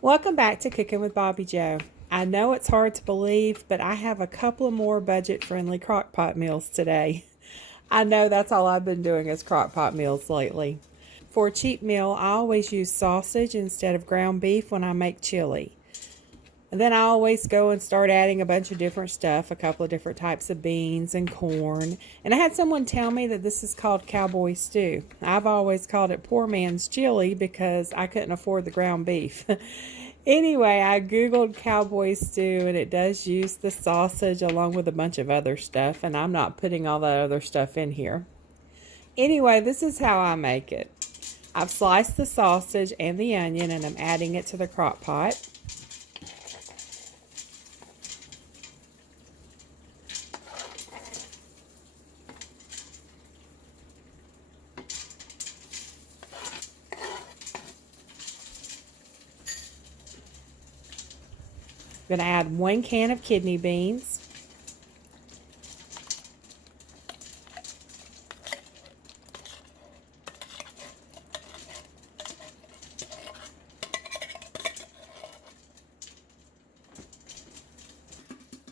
Welcome back to Cooking with Bobby Joe. I know it's hard to believe, but I have a couple of more budget-friendly crock pot meals today. I know that's all I've been doing is crock pot meals lately. For a cheap meal, I always use sausage instead of ground beef when I make chili. And then I always go and start adding a bunch of different stuff, a couple of different types of beans and corn. And I had someone tell me that this is called Cowboy Stew. I've always called it poor man's chili because I couldn't afford the ground beef. Anyway, I Googled Cowboy Stew and it does use the sausage along with a bunch of other stuff. And I'm not putting all that other stuff in here. Anyway, this is how I make it. I've sliced the sausage and the onion and I'm adding it to the crock pot. I'm going to add 1 can of kidney beans,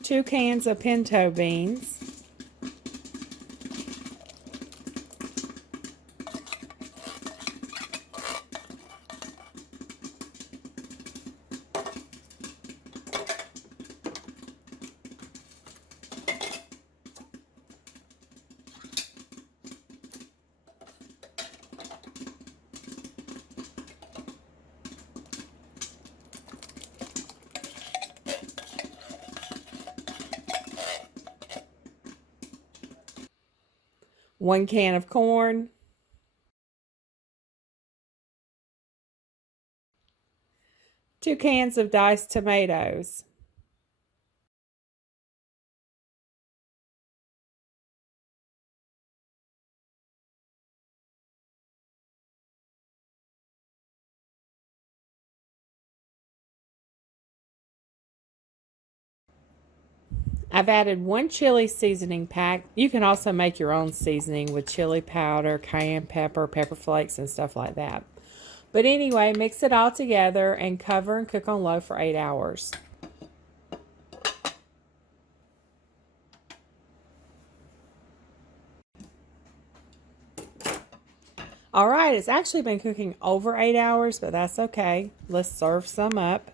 2 cans of pinto beans, 1 can of corn, 2 cans of diced tomatoes, I've added 1 chili seasoning pack. You can also make your own seasoning with chili powder, cayenne pepper, pepper flakes, and stuff like that. But anyway, mix it all together and cover and cook on low for 8 hours. All right, it's actually been cooking over 8 hours, but that's okay. Let's serve some up.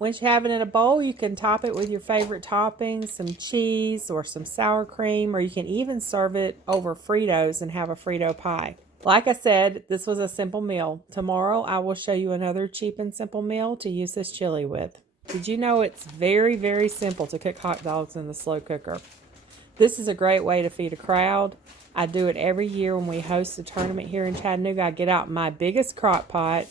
Once you have it in a bowl, you can top it with your favorite toppings, some cheese or some sour cream, or you can even serve it over Fritos and have a Frito pie. Like I said, this was a simple meal. Tomorrow, I will show you another cheap and simple meal to use this chili with. Did you know it's very, very simple to cook hot dogs in the slow cooker? This is a great way to feed a crowd. I do it every year when we host a tournament here in Chattanooga. I get out my biggest crock pot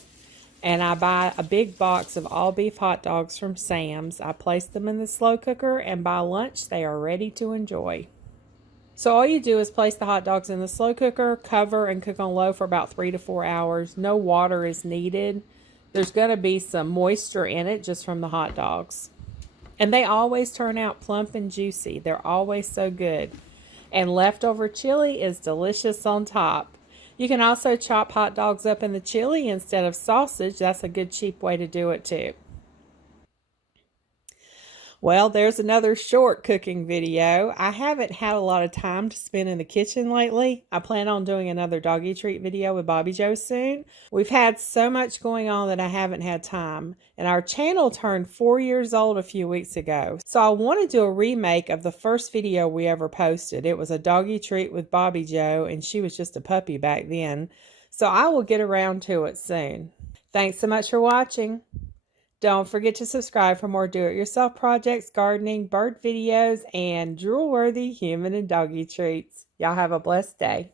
and I buy a big box of all beef hot dogs from Sam's. I place them in the slow cooker, and by lunch, they are ready to enjoy. So all you do is place the hot dogs in the slow cooker, cover, and cook on low for about 3 to 4 hours. No water is needed. There's going to be some moisture in it just from the hot dogs. And they always turn out plump and juicy. They're always so good. And leftover chili is delicious on top. You can also chop hot dogs up in the chili instead of sausage. That's a good cheap way to do it too. Well, there's another short cooking video. I haven't had a lot of time to spend in the kitchen lately. I plan on doing another doggy treat video with Bobby Joe soon. We've had so much going on that I haven't had time. And our channel turned 4 years old a few weeks ago. So I want to do a remake of the first video we ever posted. It was a doggy treat with Bobby Joe, and she was just a puppy back then. So I will get around to it soon. Thanks so much for watching. Don't forget to subscribe for more do-it-yourself projects, gardening, bird videos, and drool-worthy human and doggy treats. Y'all have a blessed day.